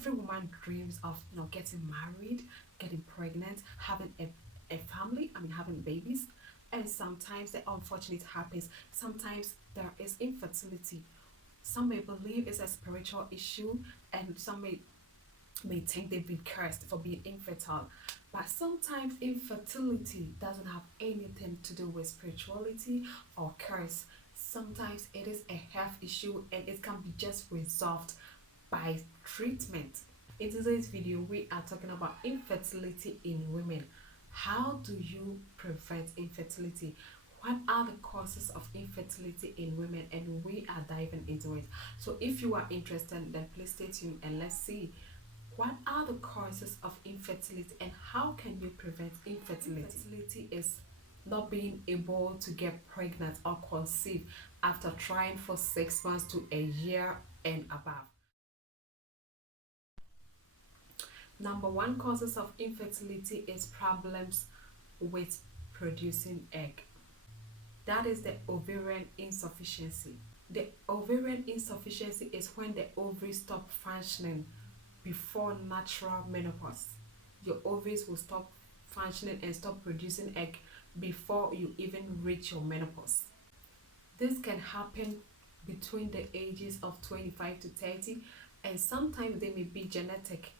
Every woman dreams of getting married, getting pregnant, having a family, having babies. And sometimes the unfortunate happens. Sometimes there is infertility. Some may believe it's a spiritual issue, and some may think they've been cursed for being infertile. But sometimes infertility doesn't have anything to do with spirituality or curse. Sometimes it is a health issue, and it can be just resolved by treatment. In today's video, we are talking about infertility in women. How do you prevent infertility? What are the causes of infertility in women? And we are diving into it. So if you are interested, then please stay tuned and let's see what are the causes of infertility and how can you prevent infertility. Infertility is not being able to get pregnant or conceive after trying for 6 months to a year and above. Number one causes of infertility is problems with producing egg. That is the ovarian insufficiency. The ovarian insufficiency is when the ovaries stop functioning before natural menopause. Your ovaries will stop functioning and stop producing egg before you even reach your menopause. This can happen between the ages of 25 to 30, and sometimes they may be genetic,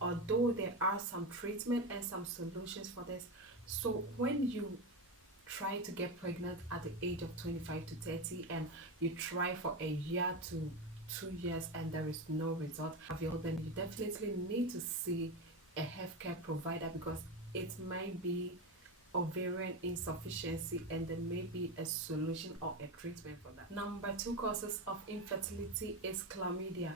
although there are some treatment and some solutions for this. So when you try to get pregnant at the age of 25 to 30 and you try for a year to 2 years and there is no result available, then you definitely need to see a healthcare provider, because it might be ovarian insufficiency and there may be a solution or a treatment for that. Number two causes of infertility is chlamydia.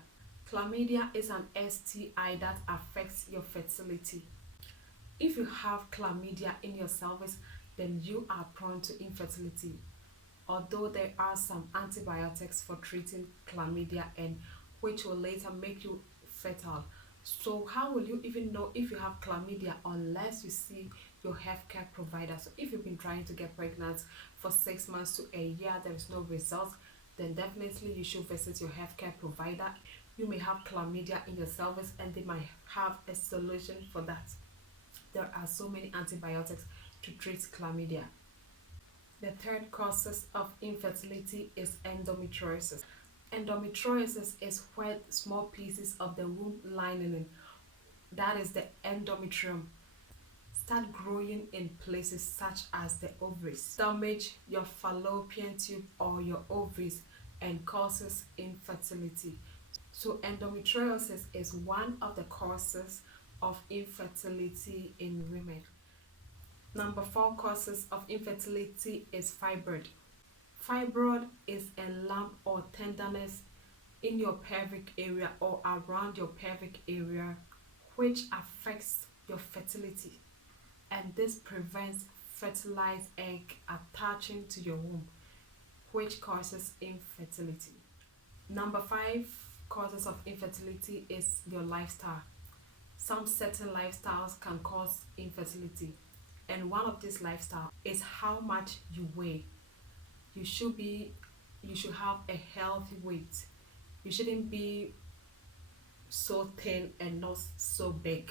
Chlamydia is an STI that affects your fertility. If you have chlamydia in your cervix, then you are prone to infertility. Although there are some antibiotics for treating chlamydia and which will later make you fertile. So how will you even know if you have chlamydia unless you see your healthcare provider? So if you've been trying to get pregnant for 6 months to a year, there is no result, then definitely you should visit your healthcare provider. You may have chlamydia in your cervix and they might have a solution for that. There are so many antibiotics to treat chlamydia. The third causes of infertility is endometriosis. Endometriosis is where small pieces of the womb lining, that is the endometrium, start growing in places such as the ovaries, damage your fallopian tube or your ovaries and causes infertility. So endometriosis is one of the causes of infertility in women. Number four causes of infertility is fibroid. Fibroid is a lump or tenderness in your pelvic area or around your pelvic area which affects your fertility, and this prevents fertilized egg attaching to your womb, which causes infertility. Number five causes of infertility is your lifestyle. Some certain lifestyles can cause infertility, and one of these lifestyles is how much you weigh. You should have a healthy weight. You shouldn't be so thin and not so big.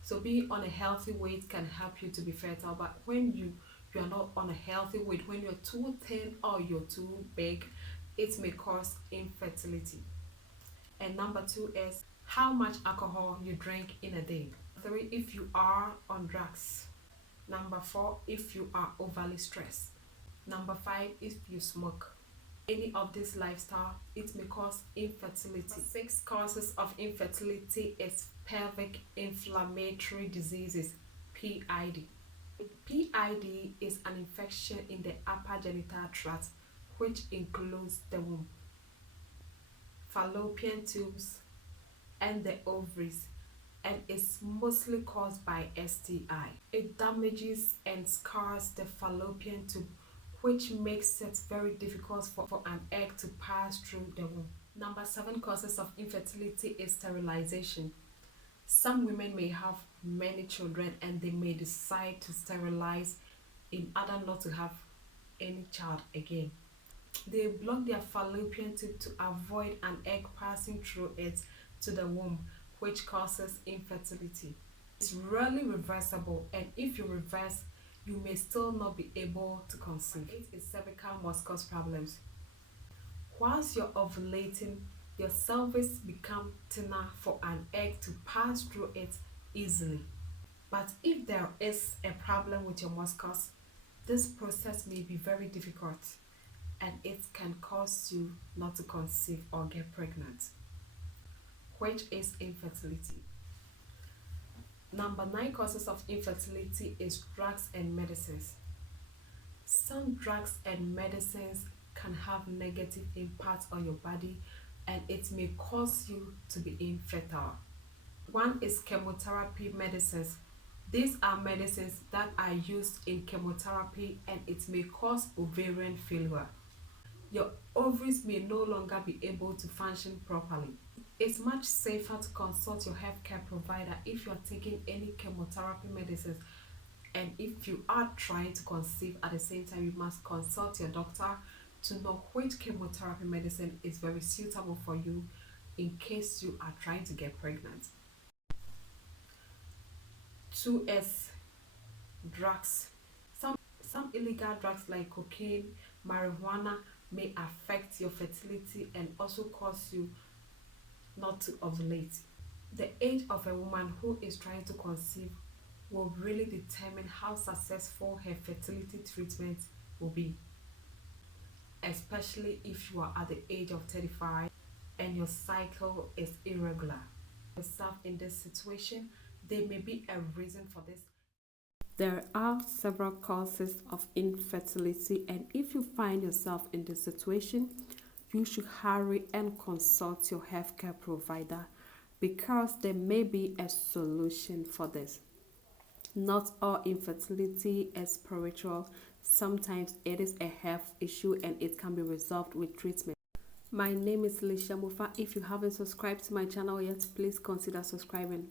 So being on a healthy weight can help you to be fertile, but when you are not on a healthy weight, when you're too thin or you're too big, it may cause infertility. And number two is how much alcohol you drink in a day. 3, if you are on drugs. Number 4, if you are overly stressed. Number 5, if you smoke. Any of this lifestyle, it may cause infertility. 6 causes of infertility is pelvic inflammatory diseases, PID. PID is an infection in the upper genital tract, which includes the womb, fallopian tubes, and the ovaries, and is mostly caused by STI. It damages and scars the fallopian tube, which makes it very difficult for an egg to pass through the womb. Number 7 causes of infertility is sterilization. Some women may have many children and they may decide to sterilize in order not to have any child again. They block their fallopian tube to avoid an egg passing through it to the womb, which causes infertility. It's rarely reversible, and if you reverse, you may still not be able to conceive. It is cervical mucus problems. Whilst you're ovulating, your cervix becomes thinner for an egg to pass through it easily. But if there is a problem with your mucus, this process may be very difficult and it can cause you not to conceive or get pregnant, which is infertility. Number 9 causes of infertility is drugs and medicines. Some drugs and medicines can have negative impact on your body and it may cause you to be infertile. One is chemotherapy medicines. These are medicines that are used in chemotherapy and it may cause ovarian failure. Your ovaries may no longer be able to function properly. It's much safer to consult your healthcare provider if you are taking any chemotherapy medicines, and if you are trying to conceive at the same time, you must consult your doctor to know which chemotherapy medicine is very suitable for you in case you are trying to get pregnant. 2 is drugs. Some illegal drugs like cocaine, marijuana may affect your fertility and also cause you not to ovulate. The age of a woman who is trying to conceive will really determine how successful her fertility treatment will be, especially if you are at the age of 35 and your cycle is irregular. Yourself in this situation, there may be a reason for this. There are several causes of infertility, and if you find yourself in this situation, you should hurry and consult your healthcare provider because there may be a solution for this. Not all infertility is spiritual. Sometimes it is a health issue and it can be resolved with treatment. My name is Lisha Mufa. If you haven't subscribed to my channel yet, please consider subscribing.